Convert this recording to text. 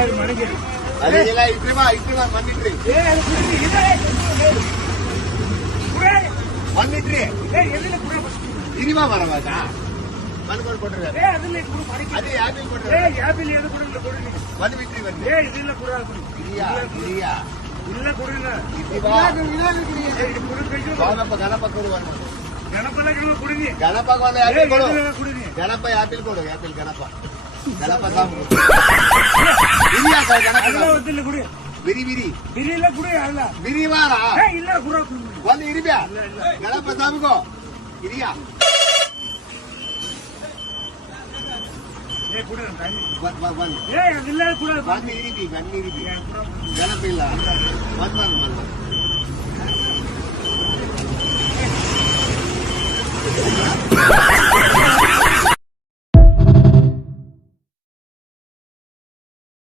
ಅದೆಲ್ಲ ಇಟ್ರಿ ಮಣ್ಣಿಟ್ರಿ ಮಣ್ಣಿಟ್ರಿ ಇರಿಮಾ ಬರಬೇಕಾ ಮನ್ಕೊಂಡು ಕೊಟ್ರಿ ಅದೇ ಆಪಿಲ್ ಕೊಟ್ರಿ ಬಂದು ಬಿಟ್ರಿ ಬನ್ನಿ ಹಿರಿಯಾ ಗಣಪ ಕೊಡುವ ಗಣಪ ಗಣಪ ಆಪಿಲ್ ಕೊಡು ಆಪಿಲ್ ಗಣಪ ಗಣಪ ಸಾಂಬು ಹಿರಿಯಾ ಸರ್ ಗಣಪ ಬಿರಿ ಬಿರಿ ಬಿರಿ ಇಲ್ಲ ಕುಡಿ ಅಲ್ಲ ಬಿರಿ ವಾರ ಇಲ್ಲ ಒಂದು ಇರಿಬ್ಯಾ ಗಣಪ ಸಾಂಬುಗೋ ಹಿರಿಯಾ ಬನ್ನಿ ಇರಿಬಿ ಗಣಪ ಇಲ್ಲ ಬಂದ್